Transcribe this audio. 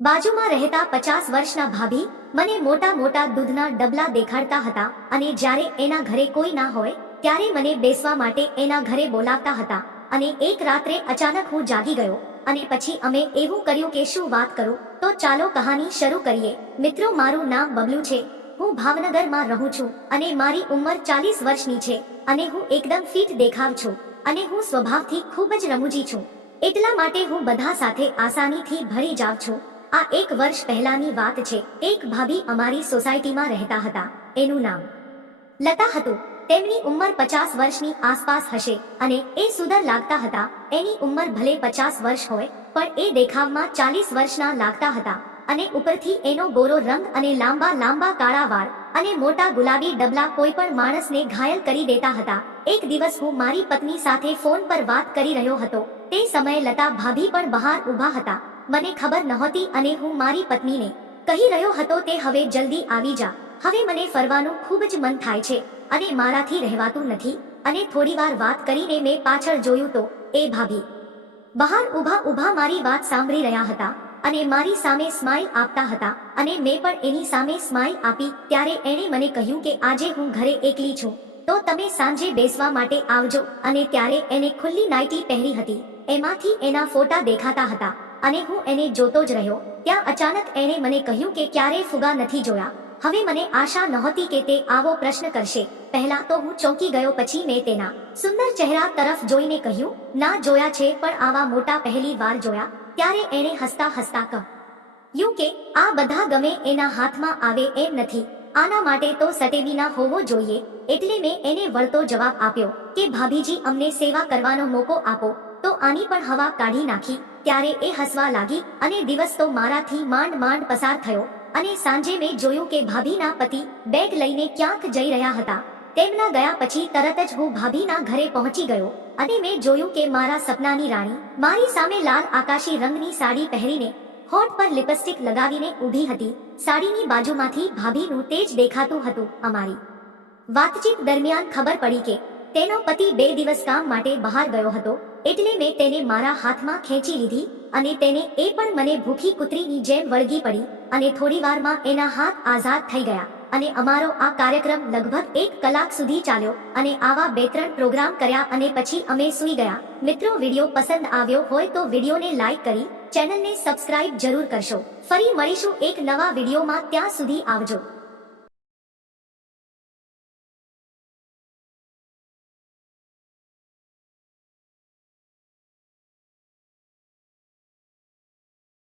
બાજુમાં રહેતા 50 વર્ષના ભાભી મને મોટા મોટા દૂધના ડબલા દેખાડતા હતા અને જ્યારે એના ઘરે કોઈ ના હોય ત્યારે મને બેસવા માટે એના ઘરે બોલાવતા હતા. અને એક રાત્રે અચાનક હું જાગી ગયો અને પછી અમે એવું કર્યું કે શું વાત કરું. તો ચાલો કહાની શરૂ કરીએ. મિત્રો, મારું નામ બબલુ છે. હું ભાવનગરમાં રહું છું અને મારી ઉંમર 40 વર્ષની છે અને હું એકદમ ફિટ દેખાવ છું અને હું સ્વભાવથી ખૂબ જ રમૂજી છું. એટલા માટે હું બધા સાથે આસાનીથી ભળી જાઉં છું. આ 1 વર્ષ પહેલાની વાત છે. એક ભાભી અમારી સોસાયટીમાં રહેતા હતા. એનું નામ લતા હતું. તેમની ઉંમર 50 વર્ષની આસપાસ હશે અને એ સુંદર લાગતા હતા. એની ઉંમર ભલે 50 વર્ષ હોય પણ એ દેખાવમાં 40 વર્ષના લાગતા હતા અને ઉપરથી એનો ગોરો રંગ અને લાંબા લાંબા કાળા વાળ અને મોટા ગુલાબી ડબલા કોઈ પણ માણસને ઘાયલ કરી દેતા હતા. એક દિવસ હું મારી પત્ની સાથે ફોન પર વાત કરી રહ્યો હતો. તે સમયે લતા ભાભી પણ બહાર ઊભા હતા. મને ખબર નહોતી અને હું મારી પત્નીને કહી રહ્યો હતો તે હવે જલ્દી આવી જા. હવે મને ફરવાનું ખૂબ જ મન થાય છે અને મારાથી રહેવાતું નથી. અને થોડીવાર વાત કરીને મેં પાછળ જોયું તો એ ભાભી બહાર ઊભા મારી વાત સાંભળી રહ્યા હતા અને મારી સામે સ્માઇલ આપતા હતા અને મેં પણ એની સામે સ્માઇલ આપી. ત્યારે એણે મને કહ્યું કે આજે હું ઘરે એકલી છું તો તમે સાંજે બેસવા માટે આવજો. અને ત્યારે એને ખુલ્લી નાઇટી પહેરી હતી. એમાંથી એના ફોટા દેખાતા હતા અને હું એને જોતો જ રહ્યો. ત્યાં અચાનક એણે મને કહ્યું કે ક્યારેય ફુગા નથી જોયા. હવે મને આશા નહોતી કે તે આવો પ્રશ્ન કરશે. પહેલા તો હું ચોંકી ગયો. પછી મેં તેના સુંદર ચહેરા તરફ જોઈને કહ્યું, ના જોયા છે પણ આવા મોટા પહેલી વાર જોયા. ત્યારે એણે હસતા હસતા કહ્યું કે આ બધા ગમે એના હાથમાં આવે એમ નથી. આના માટે તો સટેવીના હોવો જોઈએ. એટલે મેં એને વળતો જવાબ આપ્યો કે ભાભીજી, અમને સેવા કરવાનો મોકો આપો તો આની પણ હવા કાઢી નાખી. ત્યારે એ હસવા લાગી અને દિવસ તો મારાથી માંડ માંડ પસાર થયો. અને સાંજે મેં જોયું કે ભાભીના પતિ બેગ લઈને ક્યાંક જઈ રહ્યા હતા. તેમના ગયા પછી તરત જ હું ભાભીના ઘરે પહોંચી ગયો અને મેં જોયું કે મારા સપનાની રાણી મારી સામે લાલ આકાશી રંગની સાડી પહેરીને હોઠ પર લિપસ્ટિક લગાવીને ઊભી હતી. સાડીની બાજુમાંથી ભાભીનું તેજ દેખાતું હતું. અમારી વાતચીત દરમિયાન ખબર પડી કે તેનો પતિ 2 દિવસ કામ માટે બહાર ગયો હતો. એટલે મેં તેને મારા હાથમાં ખેંચી લીધી અને તેને એ પણ મને ભૂખી કૂતરીની જેમ વળગી પડી અને થોડીવારમાં એના હાથ આઝાદ થઈ ગયા. અને અમારો આ કાર્યક્રમ લગભગ 1 કલાક સુધી ચાલ્યો અને આવા 2-3 પ્રોગ્રામ કર્યા અને પછી અમે સૂઈ ગયા. મિત્રો, વિડીયો પસંદ આવ્યો હોય તો વિડીયોને લાઈક કરી ચેનલને સબસ્ક્રાઇબ જરૂર કરશો. ફરી મળીશું એક નવા વિડીયોમાં. ત્યાં સુધી આવજો.